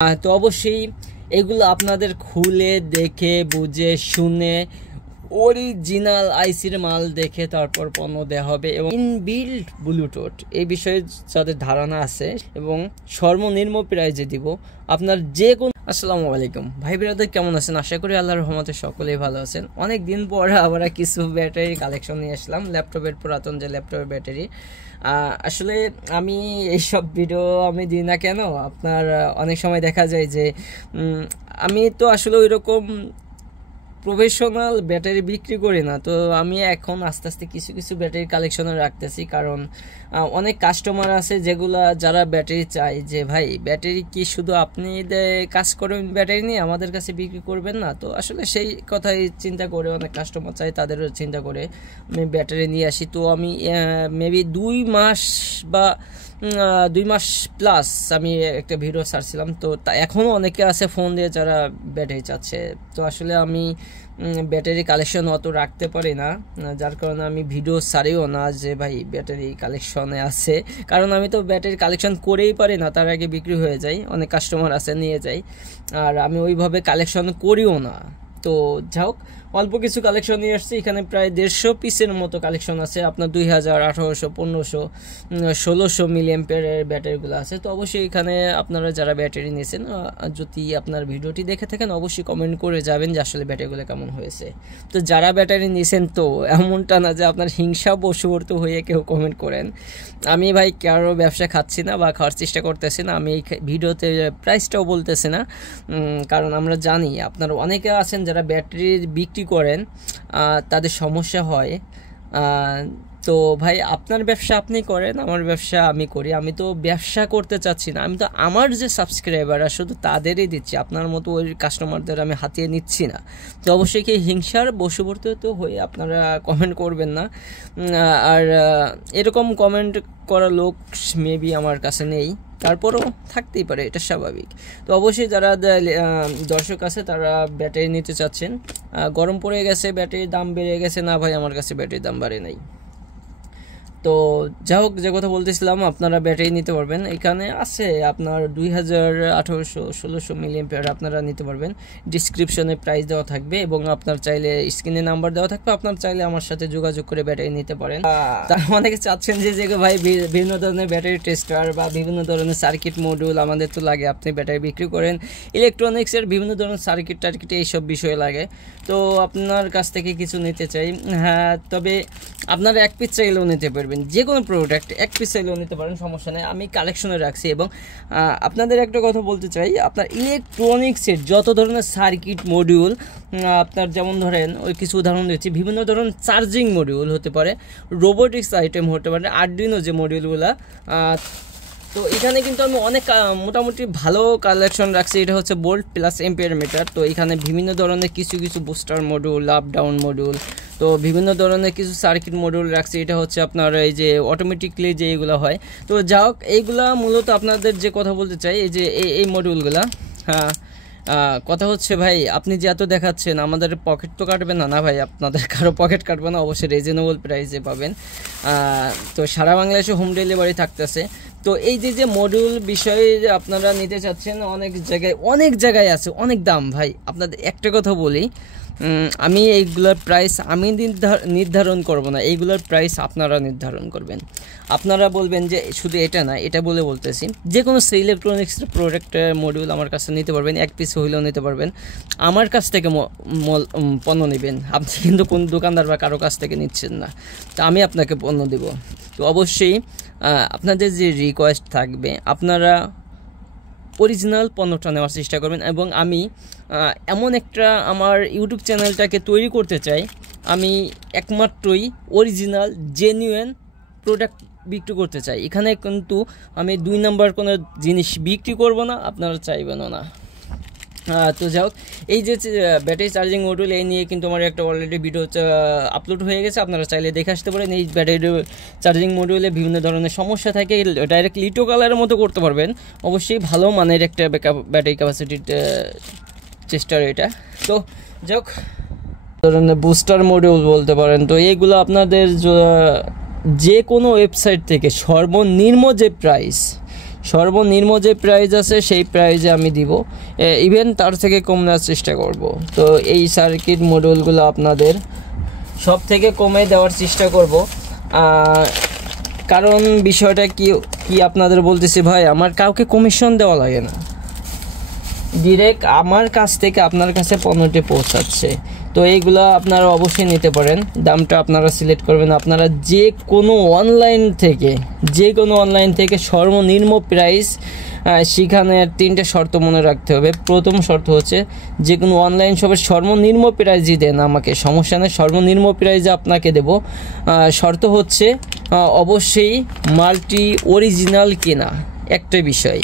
তো অবশ্যই এগুলো আপনাদের খুলে দেখে বুঝে শুনে অরিজিনাল আইসির মাল দেখে তারপর পণ্য দেওয়া হবে এবং ইনবিল্ট ব্লুটুথ এই বিষয়ে যাদের ধারণা আছে এবং সর্বনিম্ন প্রাইজে দিব আপনার যে কোনো। আসসালামু আলাইকুম ভাই ব্রাদার, কেমন আছেন? আশা করি আল্লাহর রহমতে সকলেই ভালো আছেন। অনেক দিন পর আবার কিছু ব্যাটারি কালেকশন নিয়ে আসলাম, ল্যাপটপের পুরাতন যে ল্যাপটপের ব্যাটারি। আসলে আমি এইসব ভিডিও আমি দিই না কেন, আপনার অনেক সময় দেখা যায় যে আমি তো আসলে ওই রকম প্রফেশনাল ব্যাটারি বিক্রি করি না। তো আমি এখন আস্তে আস্তে কিছু কিছু ব্যাটারি কালেকশনে রাখতেছি, কারণ অনেক কাস্টমার আছে যেগুলা যারা ব্যাটারি চায় যে ভাই ব্যাটারি কি শুধু আপনি কাজ করবেন ব্যাটারি নিয়ে আমাদের কাছে বিক্রি করবেন না। তো আসলে সেই কথাই চিন্তা করে অনেক কাস্টমার চাই, তাদেরও চিন্তা করে আমি ব্যাটারি নিয়ে আসি। তো আমি মেবি 2 মাস বা 2 মাস প্লাস আমি একটা ভিডিও ছাড়ছিলাম। তো এখনও অনেকে আছে ফোন দিয়ে যারা ব্যাটারি চাচ্ছে। তো আসলে আমি ব্যাটারি কালেকশন অত রাখতে পারি না, যার কারণে আমি ভিডিও ছাড়িও না যে ভাই ব্যাটারি কালেকশনে আছে, কারণ আমি তো ব্যাটারি কালেকশন করেই পারি না, তার আগে বিক্রি হয়ে যায়। অনেক কাস্টমার আছে নিয়ে যায়, আর আমি ওইভাবে কালেকশন করিও না। তো যাই হোক, অল্প কিছু কালেকশন নিয়ে আসছি। এখানে প্রায় 150 পিসের মতো কালেকশন আছে। আপনার 2000, 1800, 1500, 1600 মিলিঅ্যাম্পিয়ারের ব্যাটারিগুলো আছে। তো অবশ্যই এখানে আপনারা যারা ব্যাটারি নিয়েছেন, যদি আপনার ভিডিওটি দেখে থাকেন অবশ্যই কমেন্ট করে যাবেন যে আসলে ব্যাটারিগুলো কেমন হয়েছে। তো যারা ব্যাটারি নিয়েছেন, তো এমনটা না যে আপনার হিংসা বশবর্তী হয়ে কেউ কমেন্ট করেন। আমি ভাই কারো ব্যবসা খাচ্ছি না বা খাওয়ার চেষ্টা করতেছি না। আমি এই ভিডিওতে প্রাইসটাও বলতেছি না, কারণ আমরা জানি আপনারা অনেকে আছেন যারা ব্যাটারি বিক্রি করেন, তাদের সমস্যা হয়। তো ভাই আপনার ব্যবসা আপনি করেন, আমার ব্যবসা আমি করি। আমি তো ব্যবসা করতে চাচ্ছি না, আমি তো আমার যে সাবস্ক্রাইবার শুধু তাদেরই দিচ্ছি, আপনার মতো ওই কাস্টমারদের আমি হাতিয়ে নিচ্ছি না। তো অবশ্যই কি হিংসার বশবর্তী তো হয়ে আপনারা কমেন্ট করবেন না। আর এরকম কমেন্ট করা লোক মেবি আমার কাছে নেই, তারপরও থাকতেই পারে, এটা স্বাভাবিক। তো অবশ্যই যারা দর্শক আছে তারা ব্যাটারি নিতে চাচ্ছেন, গরম পড়ে গেছে, ব্যাটারির দাম বেড়ে গেছে, না ভাই আমার কাছে ব্যাটারির দাম বাড়ে নাই। তো যাই হোক, যে কথা বলতেছিলাম, আপনারা ব্যাটারি নিতে পারবেন। এখানে আছে আপনার 2000, 1800, 1600 মিলিঅ্যাম্পিয়ার আপনারা নিতে পারবেন। ডিসক্রিপশনে প্রাইস দেওয়া থাকবে এবং আপনার চাইলে স্ক্রিনে নাম্বার দেওয়া থাকবে, আপনার চাইলে আমার সাথে যোগাযোগ করে ব্যাটারি নিতে পারেন। তার অনেকে চাচ্ছেন যে ভাই বিভিন্ন ধরনের ব্যাটারি টেস্টার বা বিভিন্ন ধরনের সার্কিট মডিউল আমাদের তো লাগে, আপনি ব্যাটারি বিক্রি করেন, ইলেকট্রনিক্সের বিভিন্ন ধরনের সার্কিট টার্কিট এইসব বিষয় লাগে। তো আপনার কাছ থেকে কিছু নিতে চাই। হ্যাঁ, তবে আপনারা এক পিস চাইলেও নিতে পারবেন, যে কোনো প্রোডাক্ট এক পিস চাইলেও নিতে পারেন, সমস্যা নেই, আমি কালেকশনে রাখছি। এবং আপনাদের একটা কথা বলতে চাই, আপনার ইলেকট্রনিক্সের যত ধরনের সার্কিট মডিউল, আপনার যেমন ধরেন ওই কিছু উদাহরণ দিচ্ছি, বিভিন্ন ধরনের চার্জিং মডিউল হতে পারে, রোবোটিক্স আইটেম হতে পারে, আরডুইনো যে মডিউলগুলো, তো এখানে কিন্তু আমি অনেক মোটামুটি ভালো কালেকশন রাখছি। এটা হচ্ছে বোল্ট প্লাস এম্পিয়ার মিটার। তো এখানে বিভিন্ন ধরনের কিছু কিছু booster module, up down module, তো বিভিন্ন ধরনের কিছু সার্কিট মডিউল রাখছি। এটা হচ্ছে আপনার এই যে অটোমেটিকলি যে এইগুলো হয়। তো যা হোক, এইগুলা মূলত আপনাদের যে কথা বলতে চাই, এই যে এই মডিউলগুলা, হ্যাঁ, কথা হচ্ছে ভাই আপনি যে এত দেখাচ্ছেন, আমাদের পকেট তো কাটবে না। না ভাই, আপনাদের কারো পকেট কাটবে না, অবশ্যই রিজনেবল প্রাইসে পাবেন। তো সারা বাংলাদেশে হোম ডেলিভারি থাকতেছে। তো এই যে মডিউল বিষয়ে আপনারা নিতে চাচ্ছেন, অনেক জায়গায় আছে অনেক দাম। ভাই আপনাদের একটা কথা বলি, আমি এইগুলোর প্রাইস আমি নির্ধারণ করব না, এইগুলোর প্রাইস আপনারা নির্ধারণ করবেন। আপনারা বলবেন যে শুধু এটা না, এটা বলতেছি, যে কোনো ইলেকট্রনিক্স প্রোডাক্টের মডিউল আমার কাছে নিতে পারবেন, এক পিস হইলেও নিতে পারবেন। আমার কাছ থেকে পণ্য নেবেন, আপনি কিন্তু কোন দোকানদার বা কারো কাছ থেকে নিচ্ছেন না। তো আমি আপনাকে পণ্য দেব। তো অবশ্যই আপনাদের যে রিকোয়েস্ট থাকবে, আপনারা অরিজিনাল পণ্যটা নেওয়ার চেষ্টা করবেন। এবং আমি এমন একটা আমার ইউটিউব চ্যানেলটাকে তৈরি করতে চাই, আমি একমাত্রই অরিজিনাল জেনুইন প্রোডাক্ট বিক্রি করতে চাই। এখানে কিন্তু আমি 2 নম্বর কোনো জিনিস বিক্রি করব না, আপনারা চাইবেনও না। তো যাই হোক, এই যে ব্যাটারি চার্জিং মডিউল, এই নিয়ে কিন্তু আমার একটা অলরেডি ভিডিও আপলোড হয়ে গেছে, আপনারা চাইলে দেখে আসতে পারেন। এই ব্যাটারি চার্জিং মডিউলে বিভিন্ন ধরনের সমস্যা থাকে, ডাইরেক্ট লিটো কালারের মতো করতে পারবেন। অবশ্যই ভালো মানের একটা ব্যাটারি ক্যাপাসিটির চেষ্টার এটা। তো যাই হোক, ধরনের বুস্টার মডিউল বলতে পারেন। তো এইগুলো আপনাদের যে কোনো ওয়েবসাইট থেকে সর্বনিম্ন যে প্রাইস, সর্বনিম্ন যে প্রাইস আছে সেই প্রাইসে আমি দিব, ইভেন তার থেকে কম নেওয়ার চেষ্টা করব। তো এই সার্কিট মডিউলগুলো আপনাদের সব থেকে কমে দেওয়ার চেষ্টা করব। কারণ বিষয়টা কি আপনাদের বলতেছি ভাই, আমার কাউকে কমিশন দেওয়া লাগে না, ডিরেক্ট আমার কাছ থেকে আপনার কাছে পণ্যটি পৌঁছাচ্ছে। তো এইগুলো আপনারা অবশ্যই নিতে পারেন, দামটা আপনারা সিলেক্ট করবেন। আপনারা যে কোনো অনলাইন থেকে সর্বনিম্ন প্রাইস, সেখানে 3টে শর্ত মনে রাখতে হবে। প্রথম শর্ত হচ্ছে যে কোনো অনলাইন শপের সর্বনিম্ন প্রাইজই দেন আমাকে, সমস্যা নেই, সর্বনিম্ন প্রাইজে আপনাকে দেব। শর্ত হচ্ছে অবশ্যই মালটি অরিজিনাল কেনা, একটা বিষয়।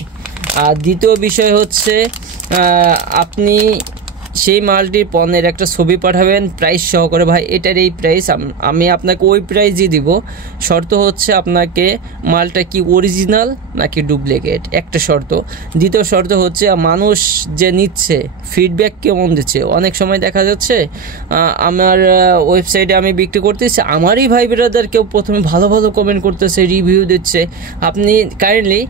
আর দ্বিতীয় বিষয় হচ্ছে আপনি সেই মালটির পণ্যের একটা ছবি পাঠাবেন প্রাইস সহকারে, ভাই এটার এই প্রাইস, আমি আপনাকে ওই প্রাইসই দিব। শর্ত হচ্ছে আপনাকে মালটা কি অরিজিনাল নাকি ডুপ্লিকেট, একটা শর্ত। দ্বিতীয় শর্ত হচ্ছে মানুষ যে নিচ্ছে ফিডব্যাক কেমন দিচ্ছে। অনেক সময় দেখা যাচ্ছে আমার ওয়েবসাইটে আমি বিক্রি করতেছি, আমারই ভাই ব্রাদার কেউ প্রথমে ভালো ভালো কমেন্ট করতেছে, রিভিউ দিচ্ছে। আপনি কাইন্ডলি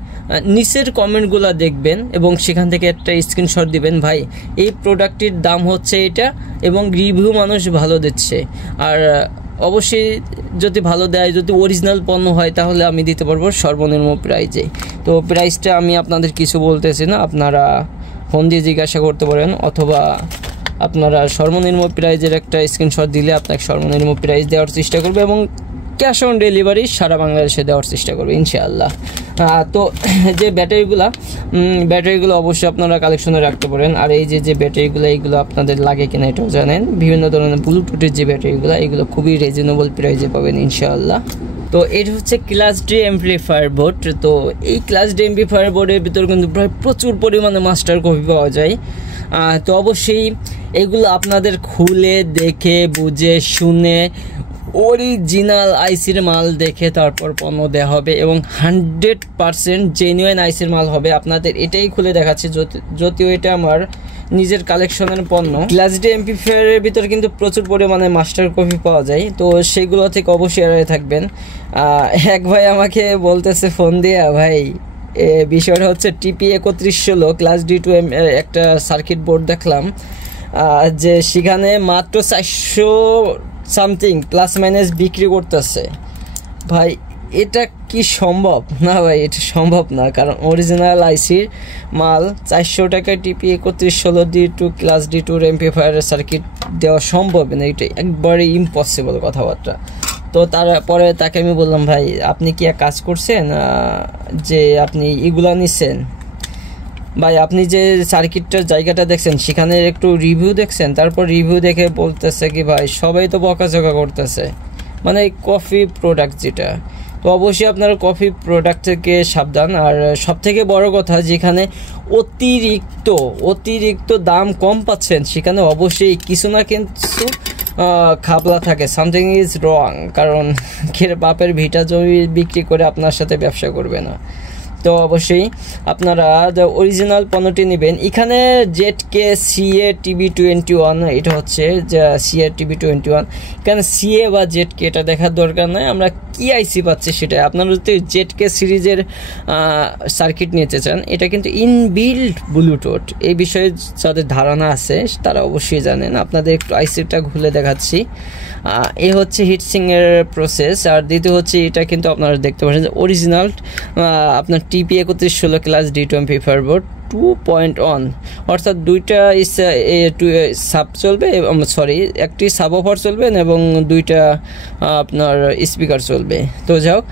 নিচের কমেন্টগুলো দেখবেন এবং সেখান থেকে একটা স্ক্রিনশট দিবেন, ভাই এই প্রোডাক্টটির দাম হচ্ছে এটা এবং রিভিউ মানুষ ভালো দিচ্ছে। আর অবশ্যই যদি ভালো দেয়, যদি অরিজিনাল পণ্য হয় তাহলে আমি দিতে পারবো সর্বনিম্ন প্রাইজে। তো প্রাইসটা আমি আপনাদের কিছু বলতেছি না, আপনারা ফোন দিয়ে জিজ্ঞাসা করতে পারেন, অথবা আপনারা সর্বনিম্ন প্রাইজের একটা স্ক্রিনশট দিলে আপনাকে সর্বনিম্ন প্রাইস দেওয়ার চেষ্টা করবে এবং ক্যাশ অন ডেলিভারি সারা বাংলাদেশে দেওয়ার চেষ্টা করবে ইনশাআল্লাহ। তো যে ব্যাটারিগুলো অবশ্যই আপনারা কালেকশনে রাখতে পারেন। আর এই যে ব্যাটারিগুলো, এইগুলো আপনাদের লাগে কিনা এটাও জানেন। বিভিন্ন ধরনের ব্লুটুথের যে ব্যাটারিগুলো, এগুলো খুবই রিজনেবল প্রাইসে পাবেন ইনশাআল্লাহ। তো এটা হচ্ছে ক্লাস ডি এমপ্লিফায়ার বোর্ড। তো এই ক্লাস ডি এমপ্লিফায়ার বোর্ডের ভিতরে কিন্তু প্রায় প্রচুর পরিমাণে মাস্টার কপি পাওয়া যায়। তো অবশ্যই এগুলো আপনাদের খুলে দেখে বুঝে শুনে অরিজিনাল আইসির মাল দেখে তারপর পণ্য দেওয়া হবে এবং 100% জেনুইন আইসির মাল হবে। আপনাদের এটাই খুলে দেখাচ্ছি, যদিও এটা আমার নিজের কালেকশনের পণ্য। ক্লাস ডি এমপ্লিফায়ারের ভিতরে কিন্তু প্রচুর পরিমাণে মাস্টার কপি পাওয়া যায়, তো সেগুলো থেকে অবশ্যই এড়িয়ে থাকবেন। এক ভাই আমাকে বলতেছে ফোন দিয়ে, ভাই বিষয়টা হচ্ছে টিপি 3116 ক্লাস D2 একটা সার্কিট বোর্ড দেখলাম, যে সেখানে মাত্র 400 সামথিং প্লাস মাইনাস বিক্রি করতেছে। ভাই এটা কি সম্ভব? না ভাই, এটা সম্ভব না, কারণ অরিজিনাল আইসির মাল 400 টাকায় টিপি 3116 D2 ক্লাস D2 এমপ্লিফায়ারের সার্কিট দেওয়া সম্ভব না, এটা একবারে ইম্পসিবল কথাবার্তা। তো তারপরে তাকে আমি বললাম, ভাই আপনি কি এক কাজ করছেন যে আপনি এগুলা নিচ্ছেন, ভাই আপনি যে সার্কিটটার জায়গাটা দেখছেন সেখানে একটু রিভিউ দেখছেন? তারপর রিভিউ দেখে বলতেছে কি ভাই সবাই তো বকাঝকা করতেছে, মানে কফি প্রোডাক্ট যেটা। তো অবশ্যই আপনারা কফি প্রোডাক্ট থেকে সাবধান। আর সব থেকে বড় কথা, যেখানে অতিরিক্ত দাম কম পাচ্ছেন সেখানে অবশ্যই কিছু না কিছু খাবলা থাকে, সামথিং ইজ রং, কারণ বাপের ভিটা জমি বিক্রি করে আপনার সাথে ব্যবসা করবে না। তো অবশ্যই আপনারা অরিজিনাল পণ্যটি নেবেন। এখানে ZK CA TB21, এটা হচ্ছে CA TB21। এখানে CA বা ZK এটা দেখার দরকার নাই, আমরা কি আইসি পাচ্ছি সেটাই। আপনারা যদি ZK সিরিজের সার্কিট নিতে চান, এটা কিন্তু ইনবিল্ট ব্লুটুথ, এই বিষয়ে যাদের ধারণা আছে তারা অবশ্যই জানেন। আপনাদের একটু আইসিটা খুলে দেখাচ্ছি। এ হচ্ছে হিটসিংয়ের প্রসেস। আর দ্বিতীয় হচ্ছে এটা কিন্তু আপনারা দেখতে পাচ্ছেন যে অরিজিনাল আপনার টিপি 3116 ক্লাস D2 এমপ্লিফায়ার বোর্ড 2.1, অর্থাৎ দুইটা সাব চলবে, সরি একটি সাব অফার চলবে এবং দুইটা আপনার স্পিকার চলবে। তো যাই হোক,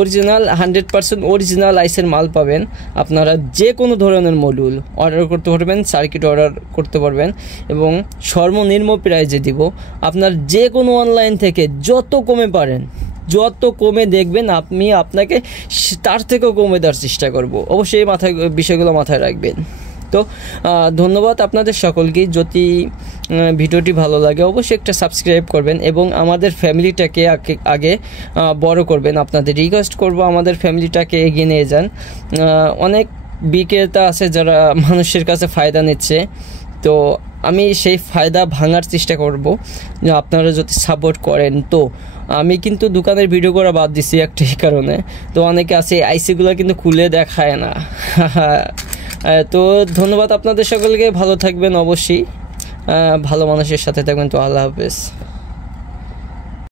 অরিজিনাল 100% অরিজিনাল আইসের মাল পাবেন। আপনারা যে কোনো ধরনের মডিউল অর্ডার করতে পারবেন, সার্কিট অর্ডার করতে পারবেন এবং সর্বনিম্ন প্রাইজে দিব। আপনার যে কোনো অনলাইন থেকে যত কমে পারেন, যত কমে দেখবেন আমি আপনাকে তার থেকেও কমে দেওয়ার চেষ্টা করব। অবশ্যই বিষয়গুলো মাথায় রাখবেন। তো ধন্যবাদ আপনাদের সকলকে। যদি ভিডিওটি ভালো লাগে অবশ্যই একটা সাবস্ক্রাইব করবেন এবং আমাদের ফ্যামিলিটাকে আগে বড় করবেন। আপনাদের রিকোয়েস্ট করব আমাদের ফ্যামিলিটাকে এগিয়ে নিয়ে যান। অনেক বিক্রেতা আছে যারা মানুষের কাছে ফায়দা নিচ্ছে, তো আমি সেই ফায়দা ভাঙার চেষ্টা করব, যে আপনারা যদি সাপোর্ট করেন। তো আমি কিন্তু দোকানের ভিডিও করা বাদ দিছি একটা কারণে, তো অনেকে আছে আইসিগুলো কিন্তু খুলে দেখায় না। তো ধন্যবাদ আপনাদের সকলকে, ভালো থাকবেন অবশ্যই, ভালো মানুষের সাথে থাকবেন। তো আল্লাহ হাফেজ।